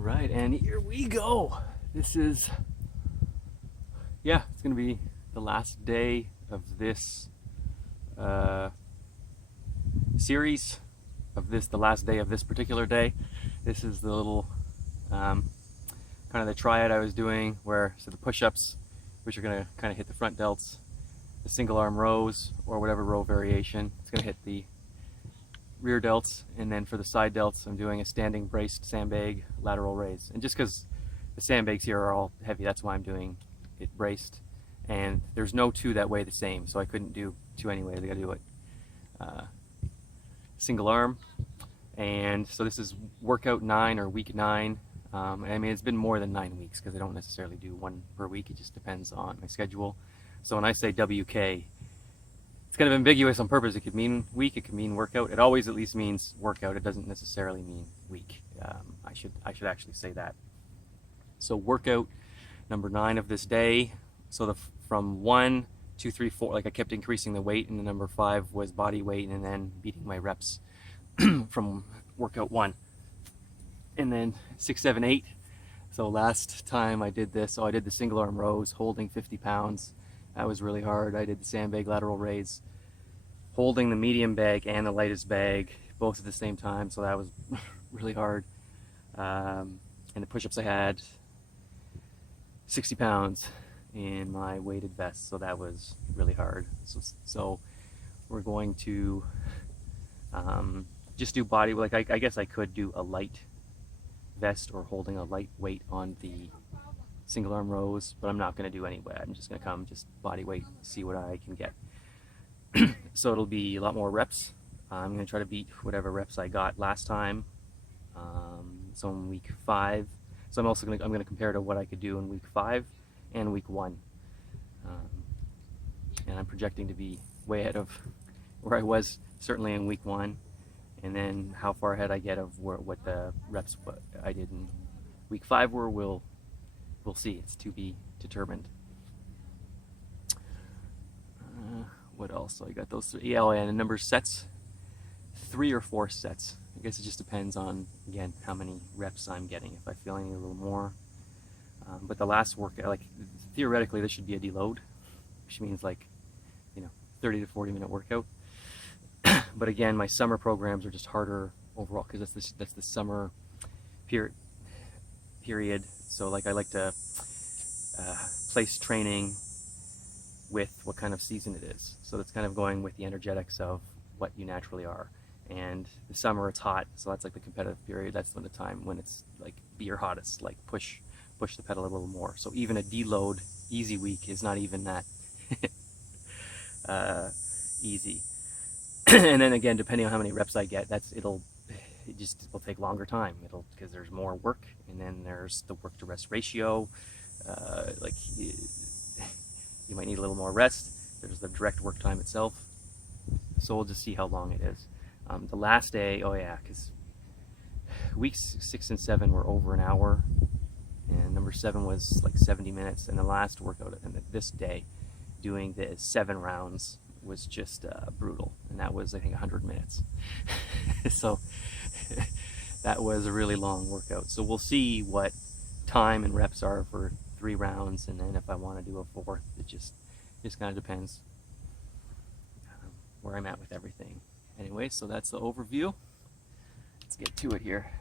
Alright, and here we go. This is, it's going to be the last day of this series, the last day of this particular day. This is the little, kind of the triad I was doing so the push-ups, which are going to kind of hit the front delts, the single arm rows, or whatever row variation, it's going to hit the rear delts, and then for the side delts I'm doing a standing braced sandbag lateral raise. And just because the sandbags here are all heavy, that's why I'm doing it braced, and there's no two that weigh the same, so I couldn't do two anyway. I gotta do it single arm. And so this is workout 9 or week 9. I mean, it's been more than 9 weeks because I don't necessarily do one per week, it just depends on my schedule. So when I say WK, it's kind of ambiguous on purpose. It could mean week, it could mean workout. It always at least means workout. It doesn't necessarily mean week. I should actually say that. So workout number 9 of this day. So from 1, 2, 3, 4, like I kept increasing the weight, and the number 5 was body weight, and then beating my reps from workout 1. And then 6, 7, 8. So last time I did this, I did the single arm rows holding 50 pounds. That was really hard. I did the sandbag lateral raise holding the medium bag and the lightest bag both at the same time, so that was really hard. And the push-ups, I had 60 pounds in my weighted vest, so that was really hard. So we're going to just do body, like I guess I could do a light vest or holding a light weight on the single arm rows, but I'm not going to do any weight. I'm just going to come just body weight, see what I can get. So it'll be a lot more reps. I'm going to try to beat whatever reps I got last time. So in week 5, so I'm going to compare to what I could do in week 5 and week 1. And I'm projecting to be way ahead of where I was certainly in week 1, and then how far ahead I get of what the reps I did in week 5 were, we'll see. It's to be determined. What else? So I got those 3. Yeah, and the number of sets, 3 or 4 sets. I guess it just depends on, again, how many reps I'm getting. If I feel I need a little more. But the last workout, like theoretically, this should be a deload, which means 30 to 40 minute workout. But again, my summer programs are just harder overall because that's the summer period. So I like to place training with what kind of season it is. So that's kind of going with the energetics of what you naturally are. And the summer, it's hot, so that's like the competitive period. That's the time when it's be your hottest, push the pedal a little more. So even a deload easy week is not even that easy. And then again, depending on how many reps I get, it will take longer time. Because there's more work, and then there's the work to rest ratio. You might need a little more rest. There's the direct work time itself. So we'll just see how long it is. The last day, because weeks 6 and 7 were over an hour, and number 7 was 70 minutes, and the last workout this day, doing the 7 rounds, was just brutal, and that was, I think, 100 minutes. So that was a really long workout. So we'll see what time and reps are for 3 rounds, and then if I want to do a 4th, it just kind of depends where I'm at with everything. Anyway, so that's the overview. Let's get to it here.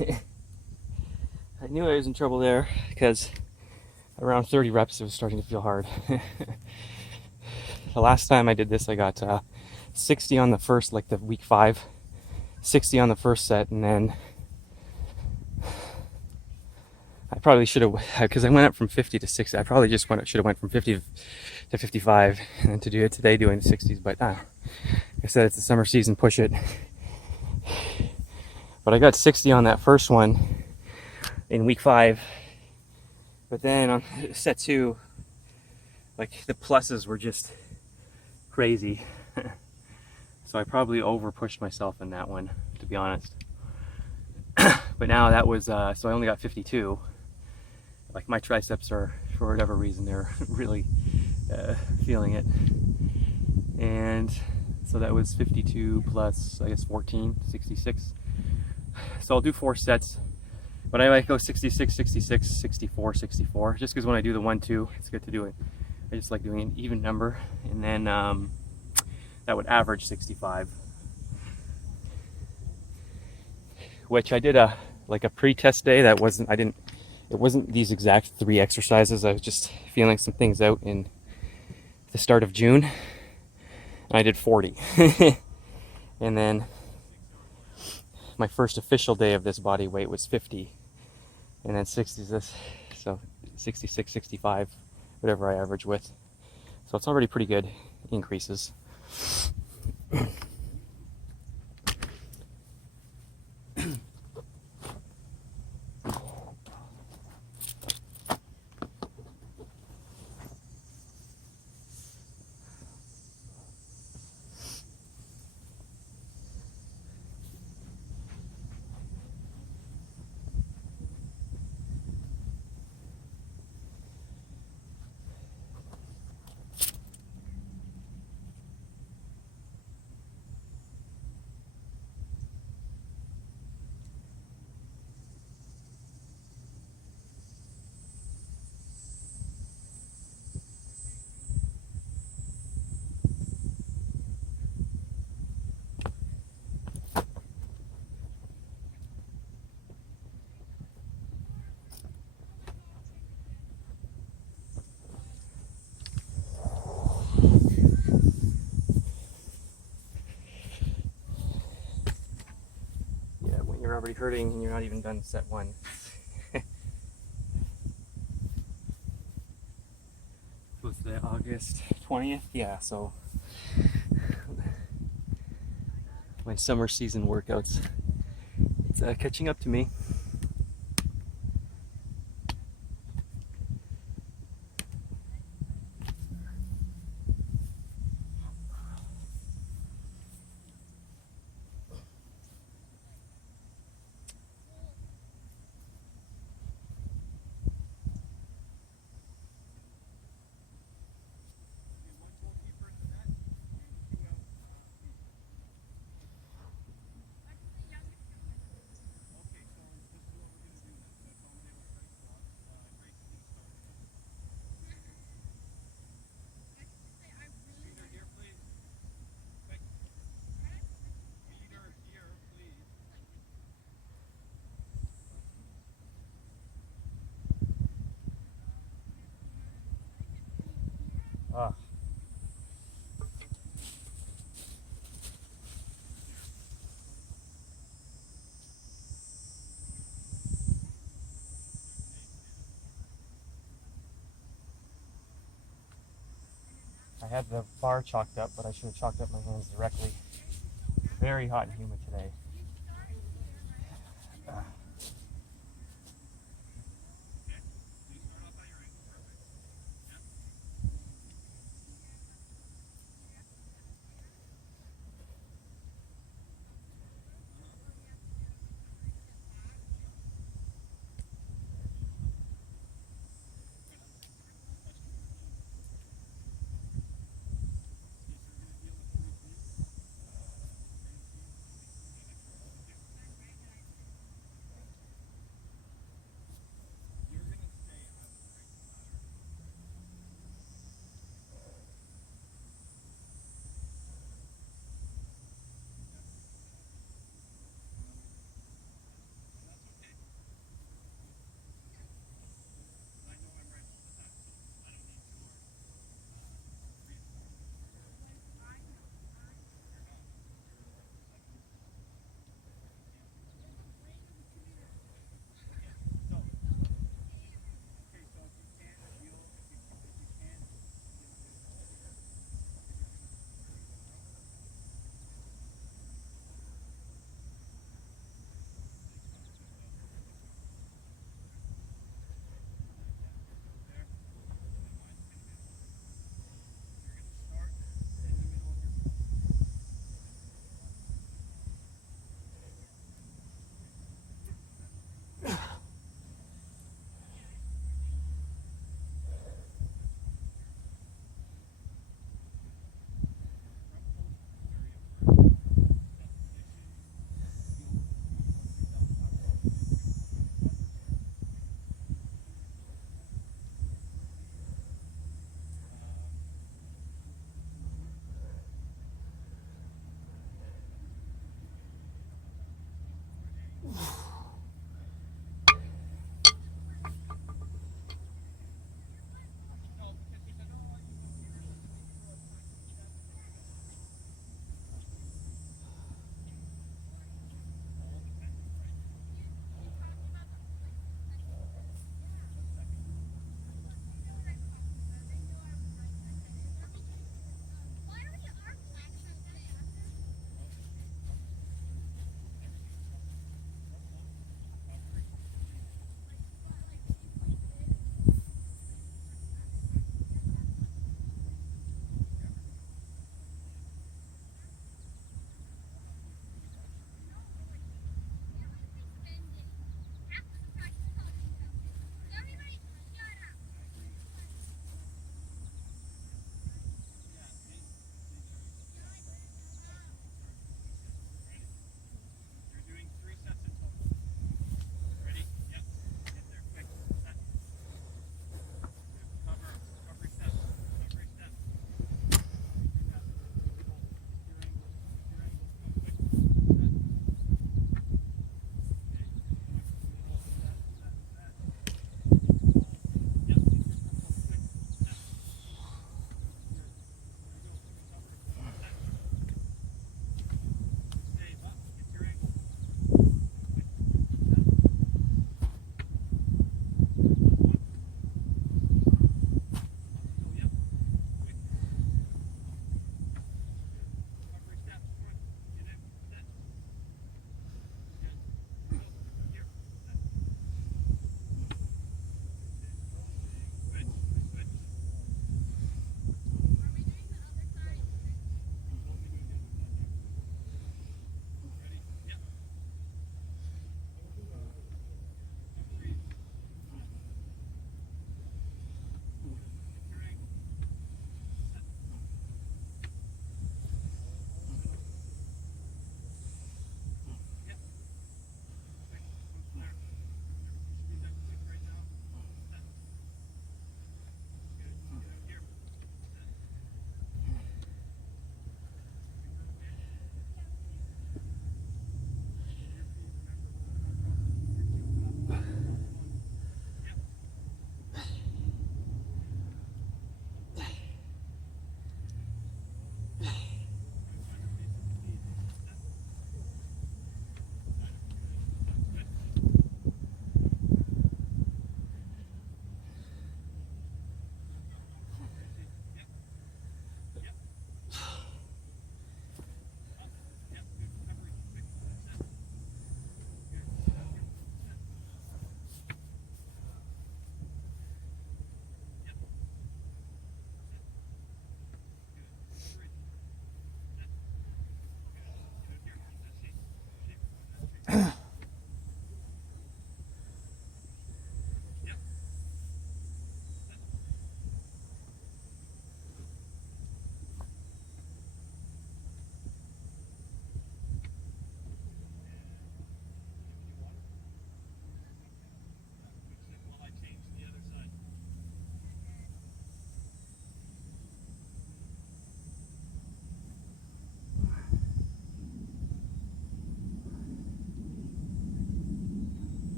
I knew I was in trouble there because around 30 reps it was starting to feel hard. The last time I did this, I got 60 on the first, like the week 5, 60 on the first set, and then I probably should have, because I went up from 50 to 60. I probably just should have went from 50 to 55, and then to do it today doing the 60s. But like I said, it's the summer season, push it. But I got 60 on that first one in week 5. But then on set 2, like the pluses were just crazy. So I probably over pushed myself in that one, to be honest. But now that was, so I only got 52. Like my triceps are, for whatever reason, they're really feeling it. And so that was 52 plus, I guess, 14, 66. So I'll do 4 sets, but I might go 66, 66, 64, 64, just because when I do the 1-2, it's good to do it. I just like doing an even number, and then that would average 65. Which I did a pre-test day. That wasn't, it wasn't these exact 3 exercises. I was just feeling some things out in the start of June, and I did 40. And then my first official day of this body weight was 50, and then 60 is this, so 66, 65, whatever I average with. So it's already pretty good increases. You're already hurting and you're not even done set 1. Was the August 20th? Yeah, so my summer season workouts, it's catching up to me. Ah. I had the bar chalked up, but I should have chalked up my hands directly. Very hot and humid today.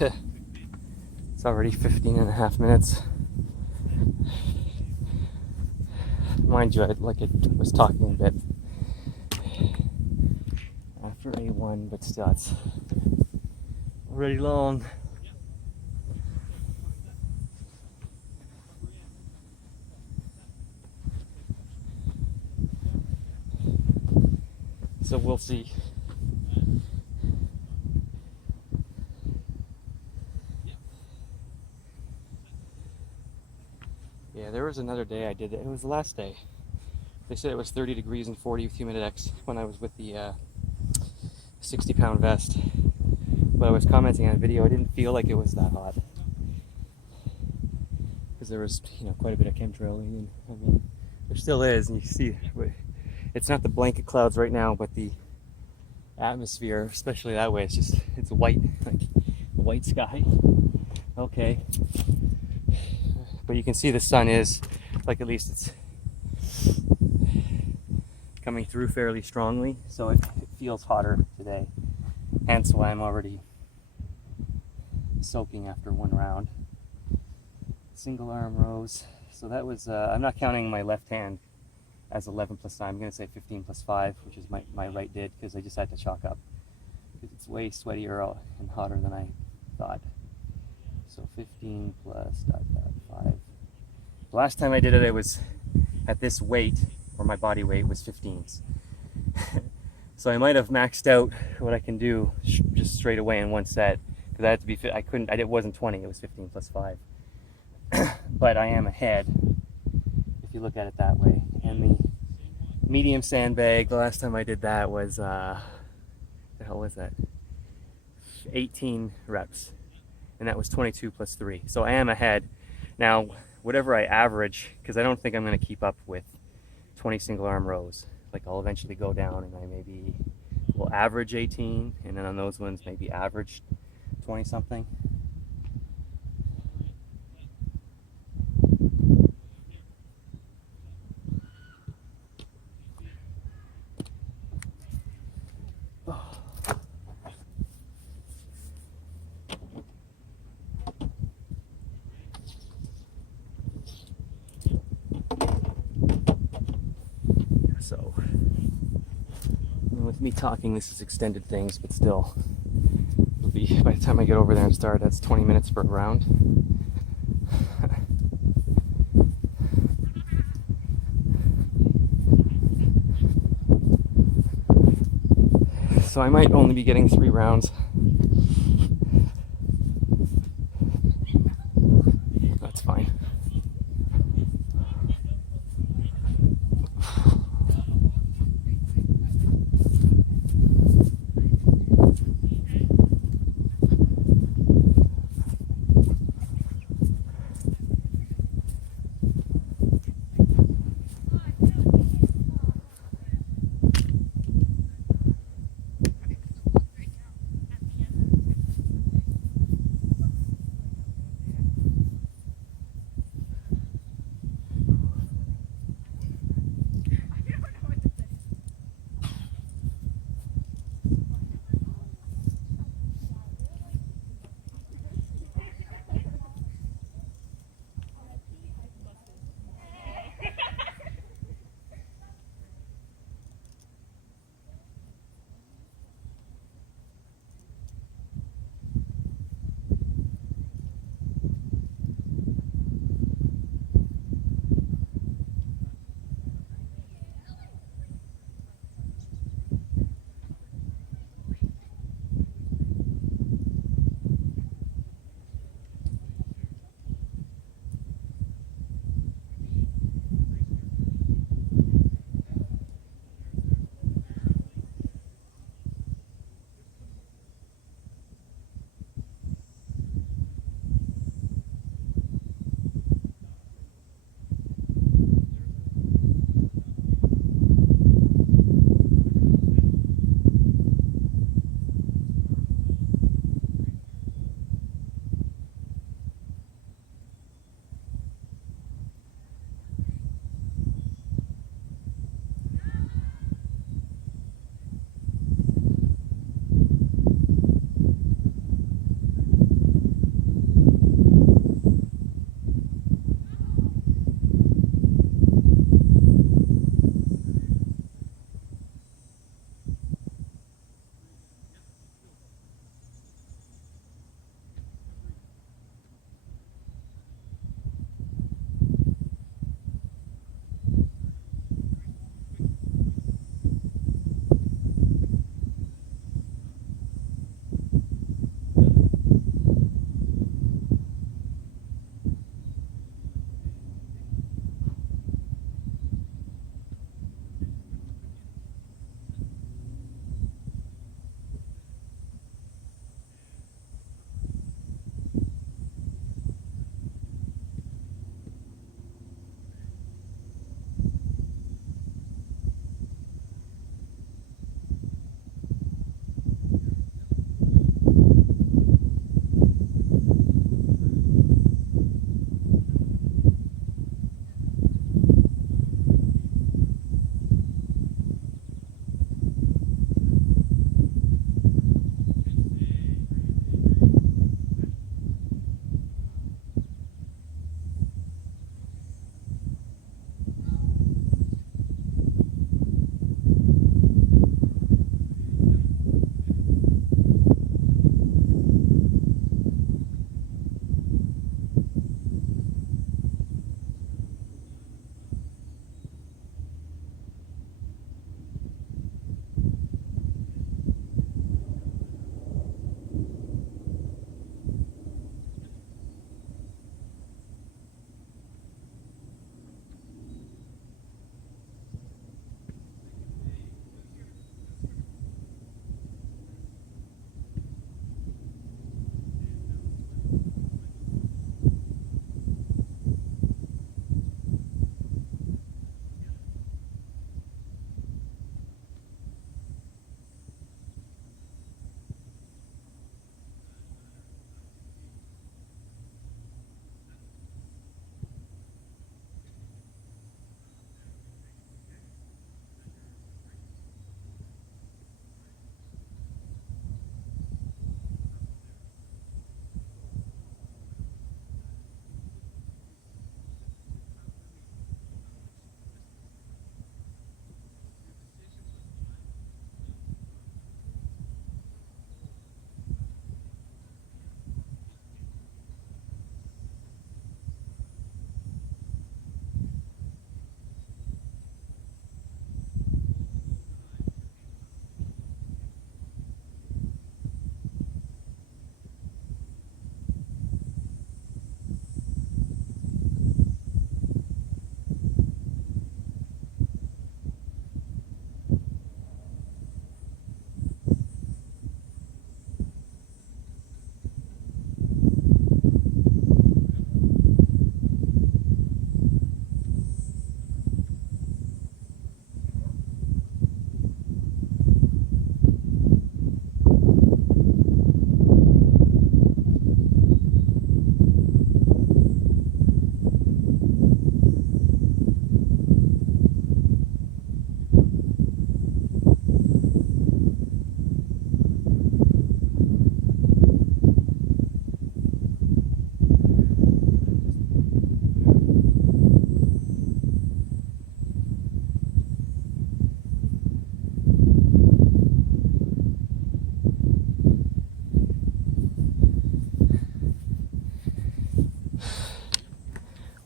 It's already 15 and a half minutes. Mind you, I was talking a bit after A1, but still, it's already long. So we'll see. Yeah, there was another day I did it. It was the last day. They said it was 30 degrees and 40 with Humidex when I was with the 60-pound vest. But I was commenting on a video, I didn't feel like it was that hot. Because there was, quite a bit of chemtrailing, and I mean, there still is, and you can see, it's not the blanket clouds right now, but the atmosphere, especially that way, it's white, like a white sky. Okay. But you can see the sun is, like, at least it's coming through fairly strongly, so it feels hotter today. Hence why I'm already soaking after one round. Single arm rows. So that was, I'm not counting my left hand as 11 plus 9. I'm going to say 15 plus 5, which is my right did, because I just had to chalk up. Because it's way sweatier and hotter than I thought. So 15 plus 5. The last time I did it, I was at this weight, or my body weight was 15s. So I might have maxed out what I can do just straight away in one set, because I had to be fit. It wasn't 20, it was 15 plus 5. But I am ahead if you look at it that way. And the medium sandbag, the last time I did that was the hell was that? 18 reps, and that was 22 plus 3. So I am ahead. Now, whatever I average, because I don't think I'm going to keep up with 20 single arm rows. Like, I'll eventually go down and I maybe will average 18, and then on those ones maybe average 20 something. So, with me talking, this is extended things, but still, it'll be, by the time I get over there and start, that's 20 minutes per round. So I might only be getting 3 rounds. That's fine.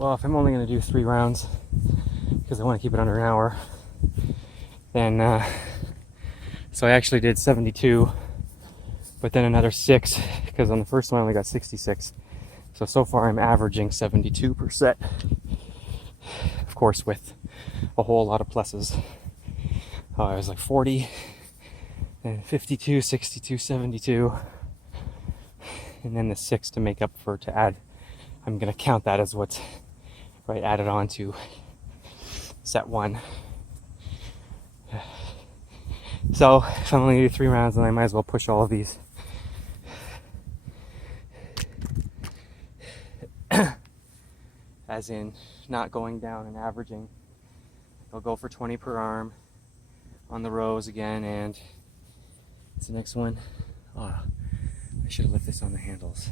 Well, if I'm only going to do 3 rounds because I want to keep it under an hour, then so I actually did 72, but then another 6 because on the first one I only got 66. So far I'm averaging 72%, of course with a whole lot of pluses. I was like 40, and 52, 62, 72, and then the 6 to make up for, to add. I'm going to count that as what's right added on to set 1. So if I'm only going to do 3 rounds, then I might as well push all of these. As in not going down and averaging. I'll go for 20 per arm on the rows again, and what's the next one? Oh, I should have left this on the handles.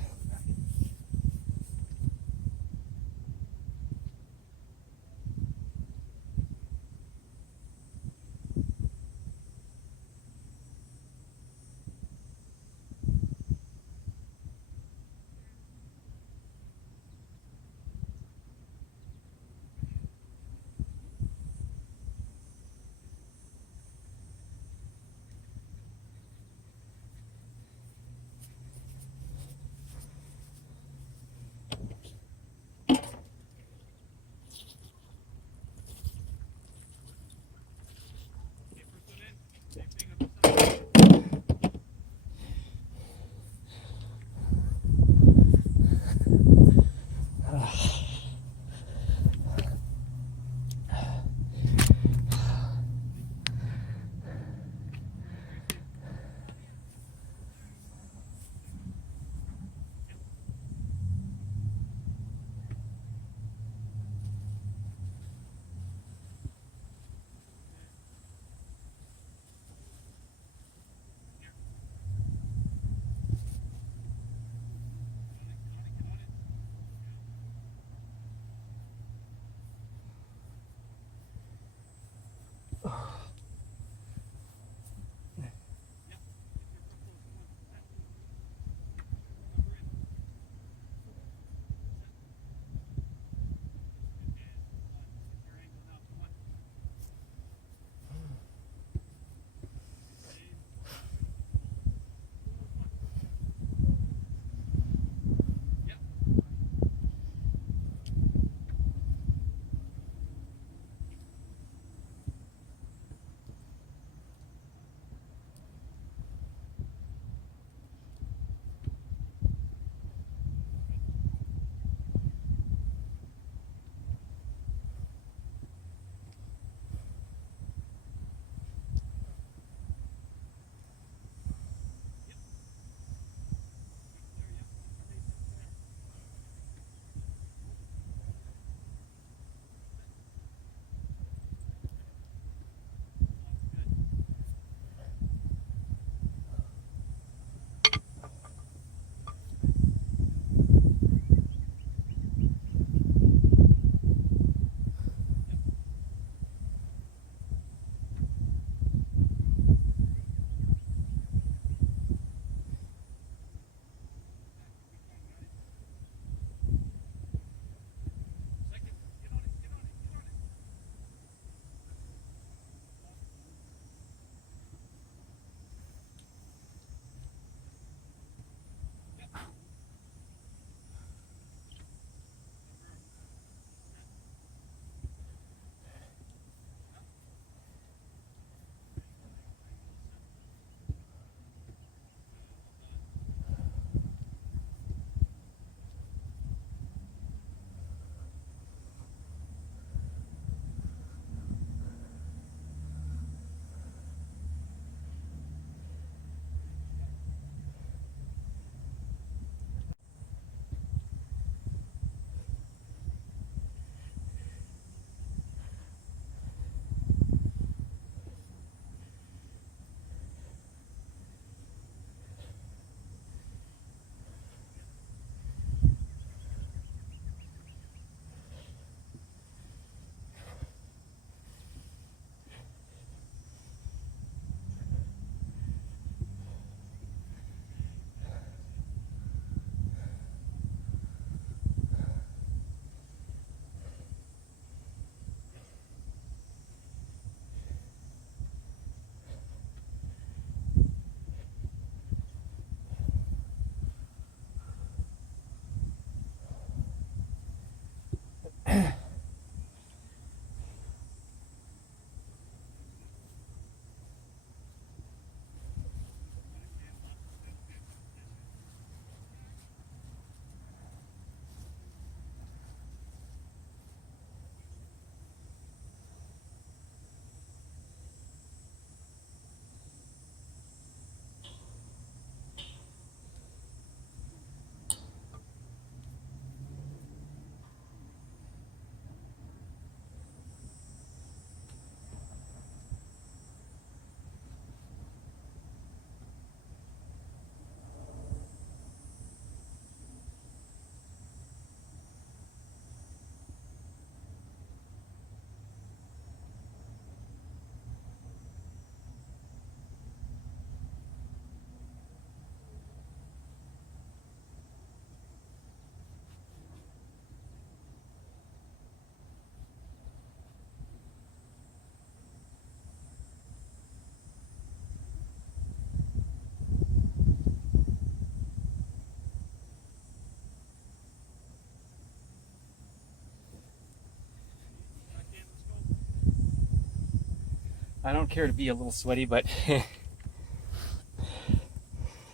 I don't care to be a little sweaty, but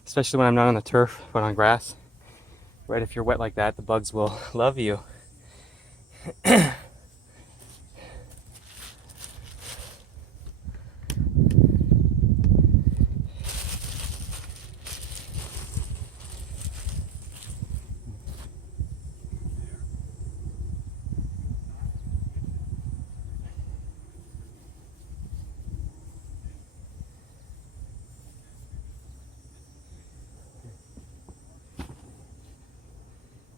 especially when I'm not on the turf, but on grass. Right, if you're wet like that, the bugs will love you.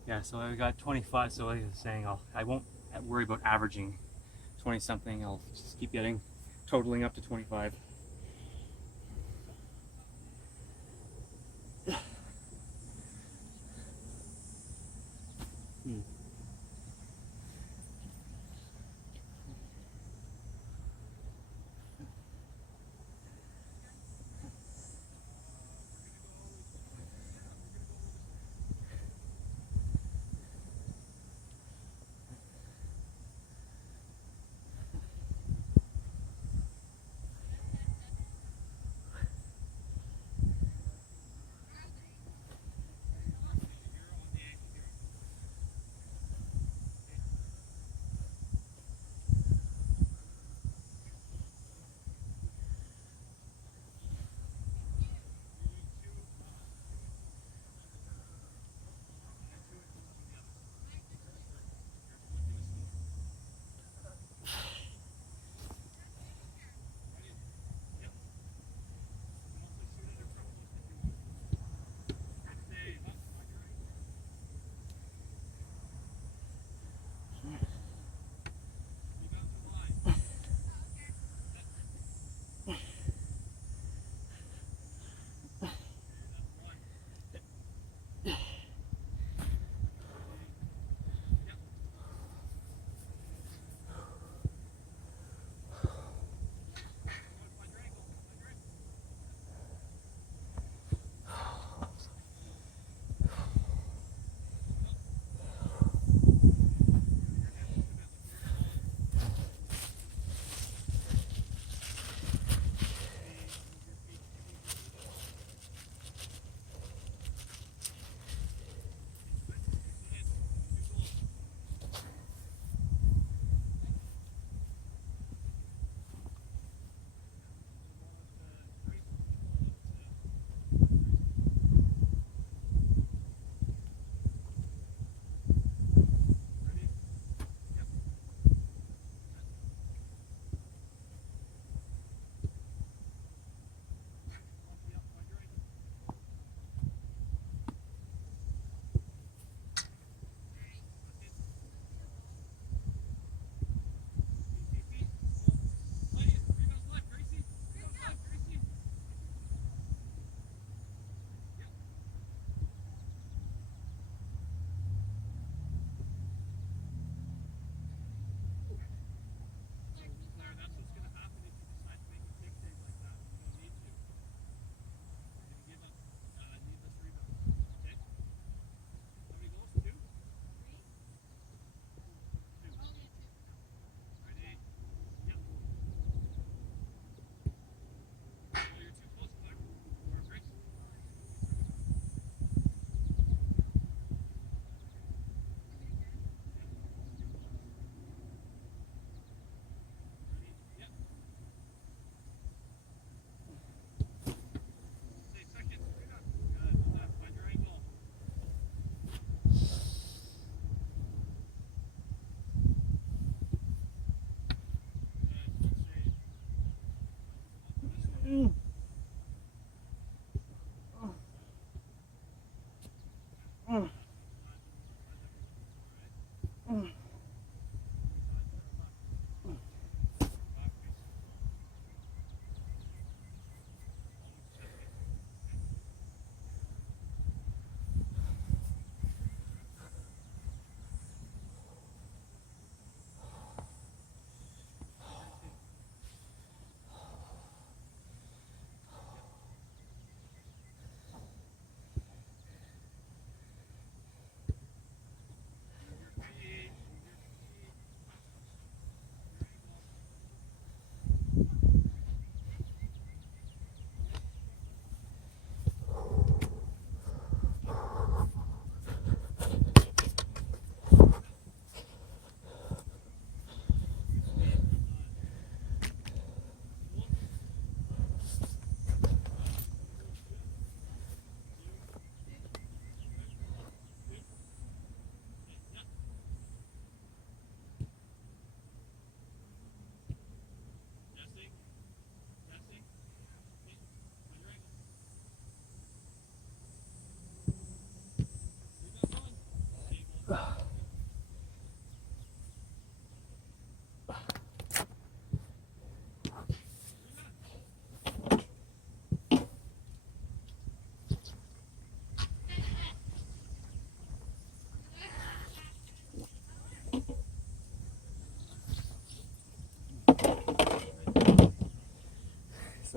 Yeah, so I got 25, so like I was saying, I won't worry about averaging 20 something. I'll just keep totaling up to 25. Hmm.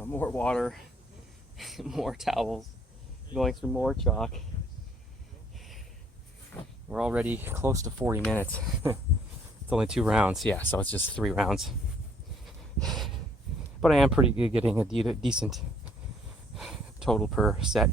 So more water, more towels, going through more chalk. We're already close to 40 minutes. It's only 2 rounds, yeah, so it's just 3 rounds. But I am pretty good getting a decent total per set.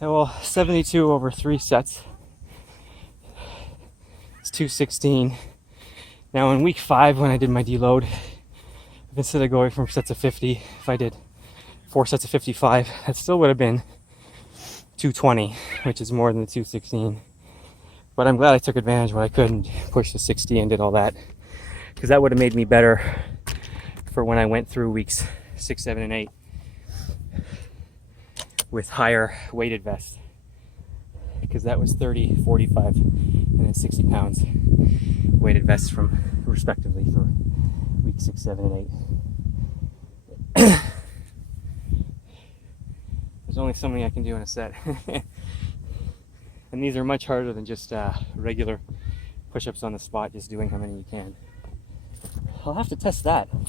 Well, 72 over 3 sets. It's 216. Now in week 5, when I did my deload, instead of going from sets of 50, if I did 4 sets of 55, that still would have been 220, which is more than the 216. But I'm glad I took advantage of what I could and pushed to 60 and did all that, because that would have made me better for when I went through weeks 6, 7, and 8 with higher weighted vests, because that was 30, 45, and then 60 pounds weighted vests from respectively for week 6, 7, and 8. There's only so many I can do in a set. And these are much harder than just regular push-ups on the spot, just doing how many you can. I'll have to test that. I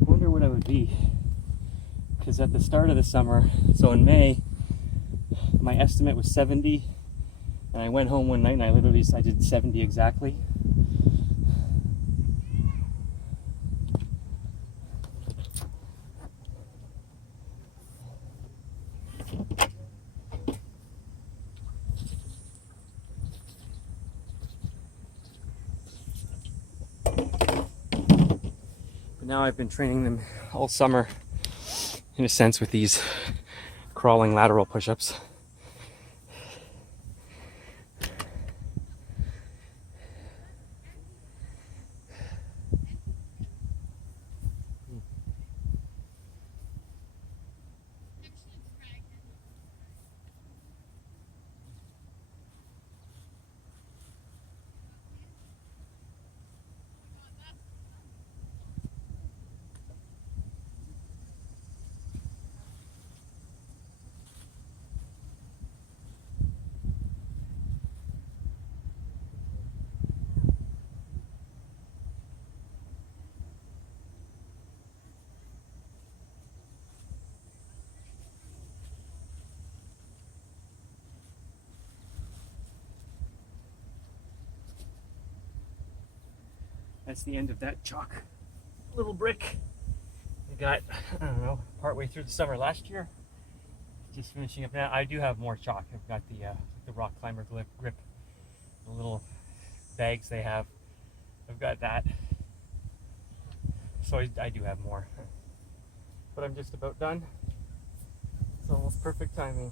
wonder what I would be. Because at the start of the summer, so in May, my estimate was 70. And I went home one night and I did 70 exactly. But now I've been training them all summer, in a sense, with these crawling lateral push-ups. That's the end of that chalk little brick. I got, I don't know, partway through the summer last year. Just finishing up now. I do have more chalk. I've got the rock climber grip, the little bags they have. I've got that. So I do have more. But I'm just about done. It's almost perfect timing.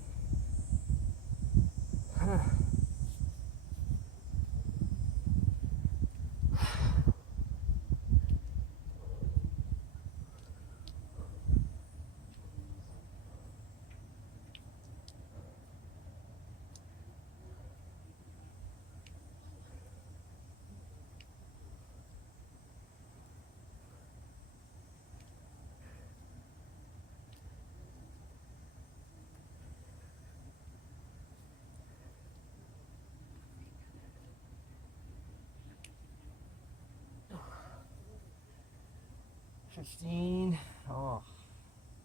15. Oh,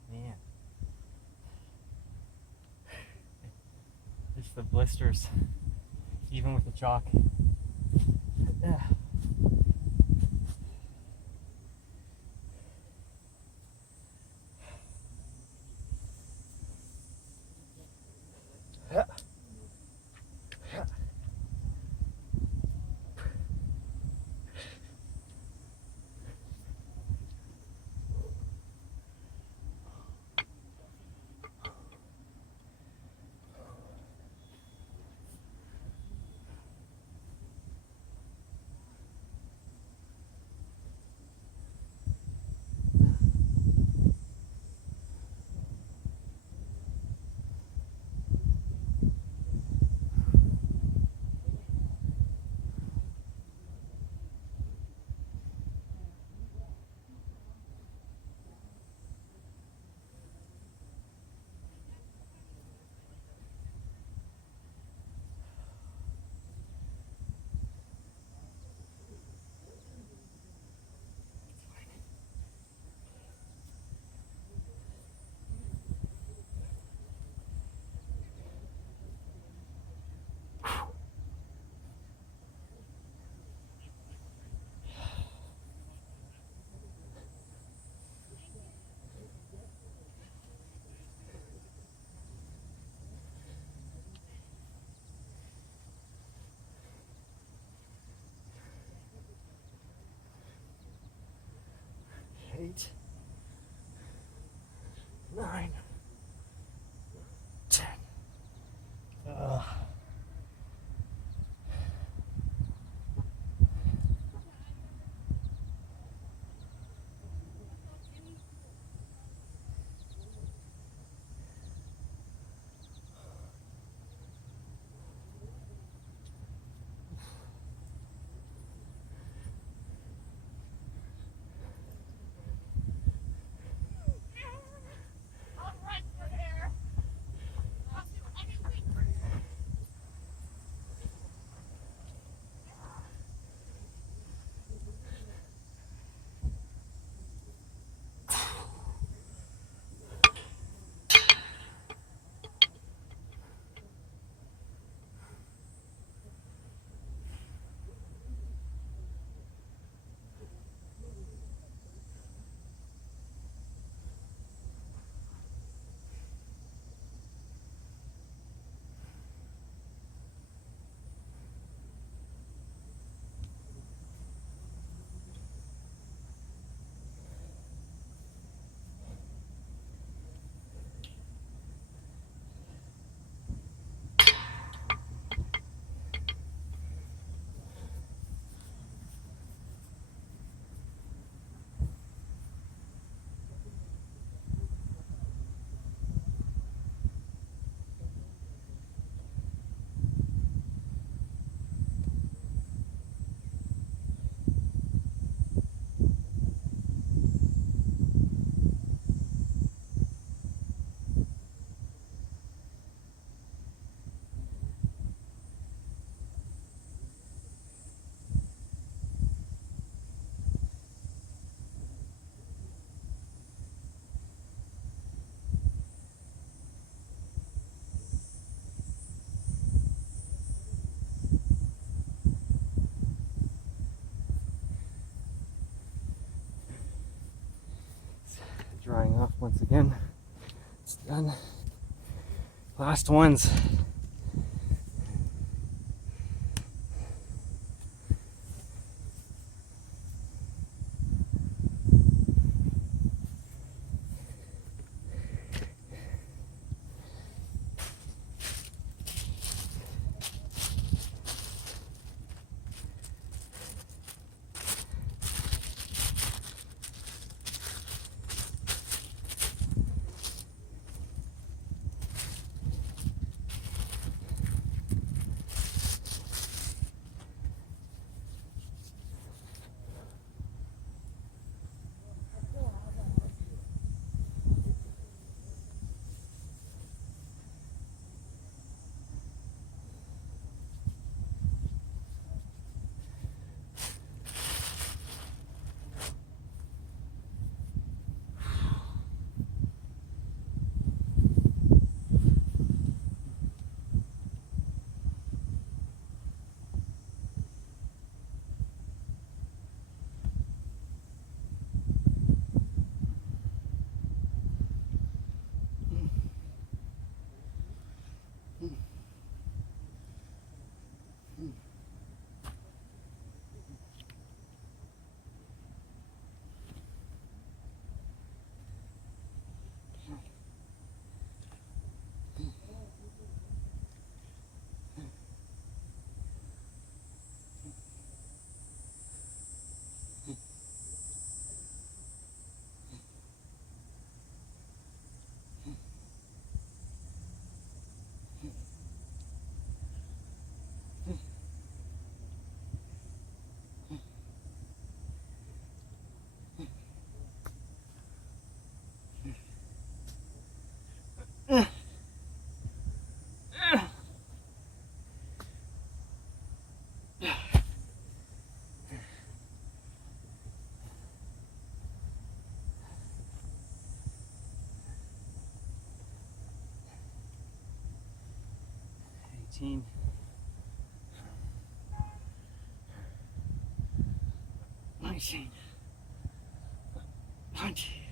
man. Just the blisters, even with the chalk. 8, 9, 10. Drying off once again. It's done. Last ones. Nineteen. 20.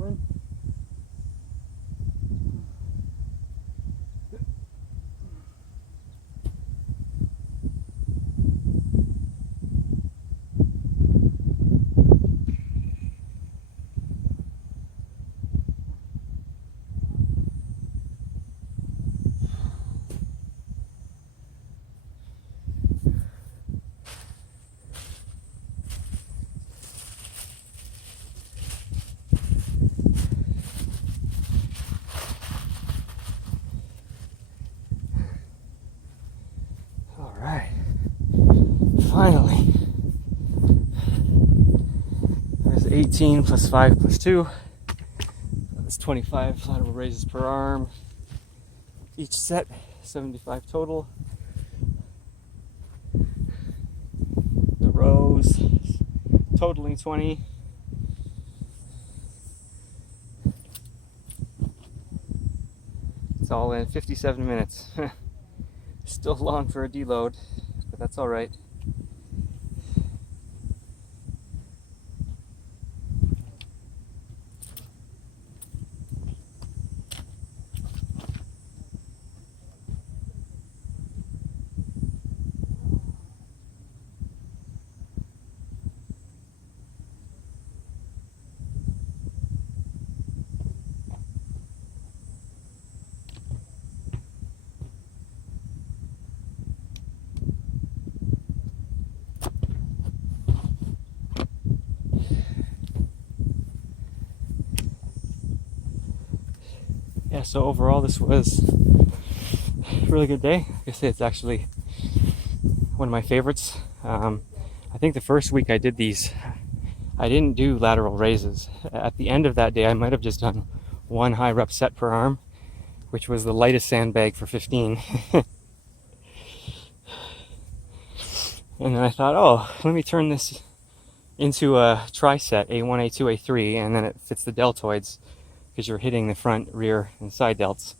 one. All right, finally. There's 18 plus 5 plus 2. That's 25 lateral raises per arm. Each set, 75 total. The rows, totaling 20. It's all in 57 minutes. Still long for a deload, but that's all right. Yeah, so overall this was a really good day. I guess it's actually one of my favorites. I think the first week I did these, I didn't do lateral raises. At the end of that day, I might have just done one high rep set per arm, which was the lightest sandbag for 15. And then I thought, oh, let me turn this into a tri-set, A1, A2, A3, and then it fits the deltoids because you're hitting the front, rear, and side delts.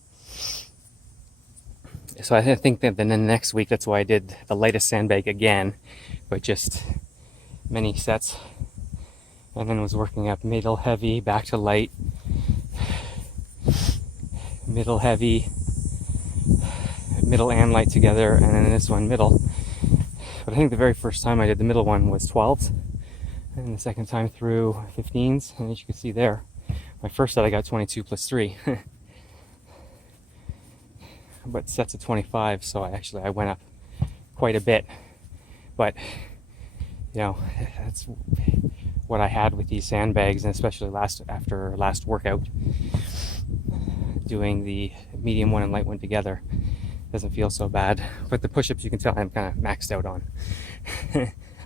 So I think that then the next week, that's why I did the lightest sandbag again, but just many sets. And then was working up middle heavy, back to light, middle heavy, middle and light together, and then this one middle. But I think the very first time I did the middle one was 12s, and the second time through 15s, and as you can see there, my first set I got 22 plus 3. But sets of 25, so I went up quite a bit. But you know, that's what I had with these sandbags, and especially after last workout, doing the medium one and light one together doesn't feel so bad. But the push-ups, you can tell I'm kind of maxed out on.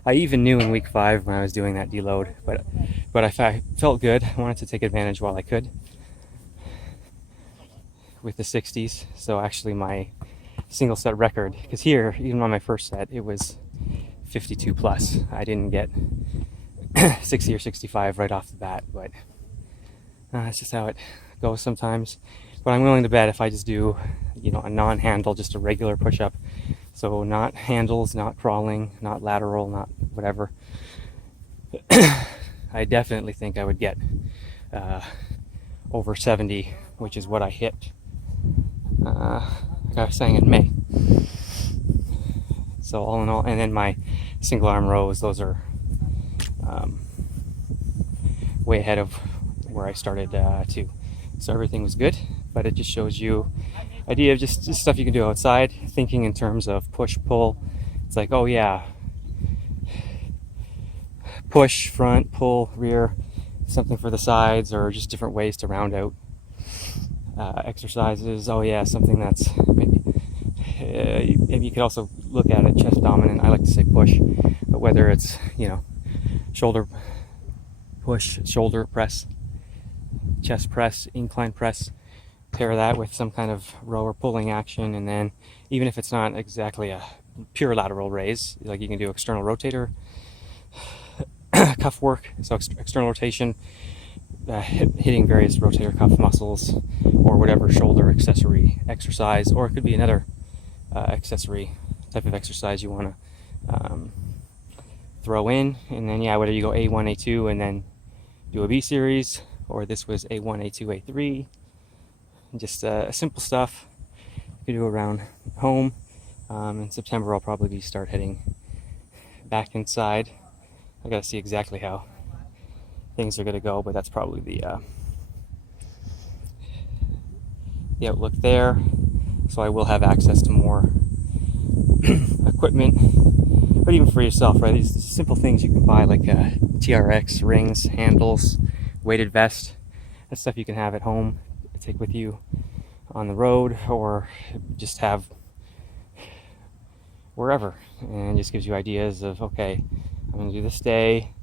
I even knew in week 5 when I was doing that deload, but I felt good. I wanted to take advantage while I could with the 60s. So actually my single set record, because here, even on my first set, it was 52 plus. I didn't get 60 or 65 right off the bat, but that's just how it goes sometimes. But I'm willing to bet if I just do, you know, a non-handle, just a regular push-up, so not handles, not crawling, not lateral, not whatever, I definitely think I would get over 70, which is what I hit, like I was saying, in May. So all in all, and then my single arm rows, those are way ahead of where I started too. So everything was good, but it just shows you idea of just stuff you can do outside, thinking in terms of push, pull. It's like, oh yeah, push, front, pull, rear, something for the sides, or just different ways to round out exercises. Oh yeah, something that's maybe you could also look at it chest dominant. I like to say push, but whether it's, you know, shoulder push, shoulder press, chest press, incline press, pair that with some kind of row or pulling action, and then even if it's not exactly a pure lateral raise, like you can do external rotator cuff work, so external rotation, hitting various rotator cuff muscles, or whatever shoulder accessory exercise, or it could be another accessory type of exercise you want to throw in. And then yeah, whether you go A1, A2 and then do a B series, or this was A1, A2, A3. Just simple stuff you can do around home. In September, I'll probably start heading back inside. I gotta see exactly how things are gonna go, but that's probably the outlook there. So I will have access to more equipment, but even for yourself, right? These simple things you can buy, like TRX rings, handles, weighted vest. That's stuff you can have at home, take with you on the road, or just have wherever, and just gives you ideas of, okay, I'm going to do this day,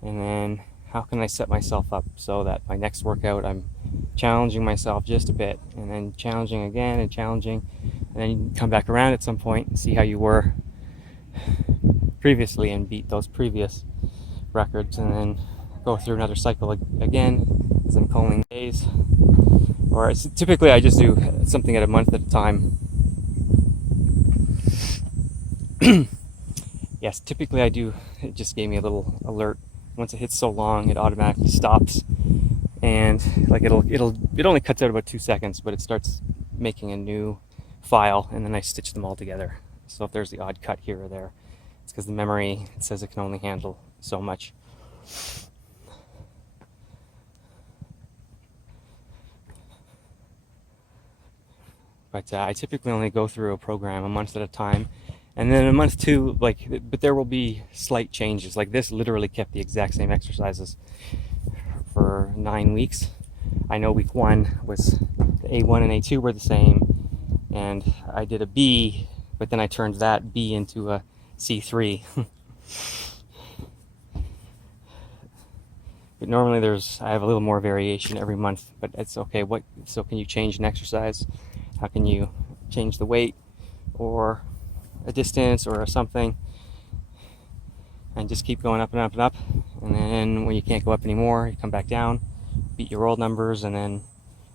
and then how can I set myself up so that my next workout I'm challenging myself just a bit, and then challenging again and challenging, and then you can come back around at some point and see how you were previously and beat those previous records, and then go through another cycle again, as I'm calling days. Or typically I just do something at a month at a time. Yes, typically I do. It just gave me a little alert. Once it hits so long, it automatically stops, and like it only cuts out about 2 seconds, but it starts making a new file, and then I stitch them all together. So if there's the odd cut here or there, it's because the memory, it says it can only handle so much. But I typically only go through a program a month at a time. And then in month 2, but there will be slight changes. Like this literally kept the exact same exercises for 9 weeks. I know week 1 was the A1 and A2 were the same, and I did a B, but then I turned that B into a C3. But normally I have a little more variation every month, but it's okay. So can you change an exercise? How can you change the weight or a distance or something, and just keep going up and up and up, and then when you can't go up anymore, you come back down, beat your old numbers, and then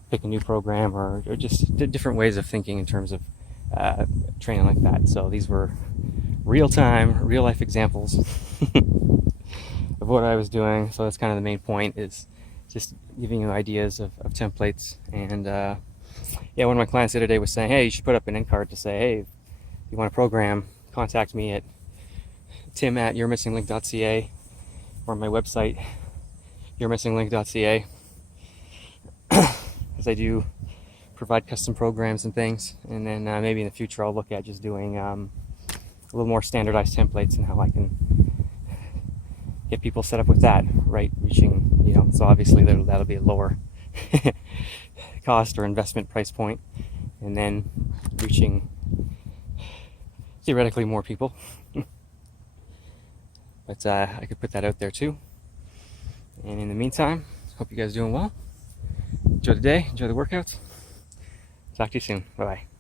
pick a new program, or just different ways of thinking in terms of training like that. So these were real-time, real-life examples of what I was doing. So that's kind of the main point, is just giving you ideas of templates. And yeah, one of my clients the other day was saying, hey, you should put up an end card to say, hey, if you want a program, contact me at tim@yourmissinglink.ca, or my website, yourmissinglink.ca, as I do provide custom programs and things. And then maybe in the future I'll look at just doing a little more standardized templates, and how I can get people set up with that, right? Reaching, so obviously that'll be a lower cost or investment price point, and then reaching theoretically more people. But I could put that out there too. And in the meantime, hope you guys are doing well. Enjoy the day, enjoy the workouts. Talk to you soon. Bye bye.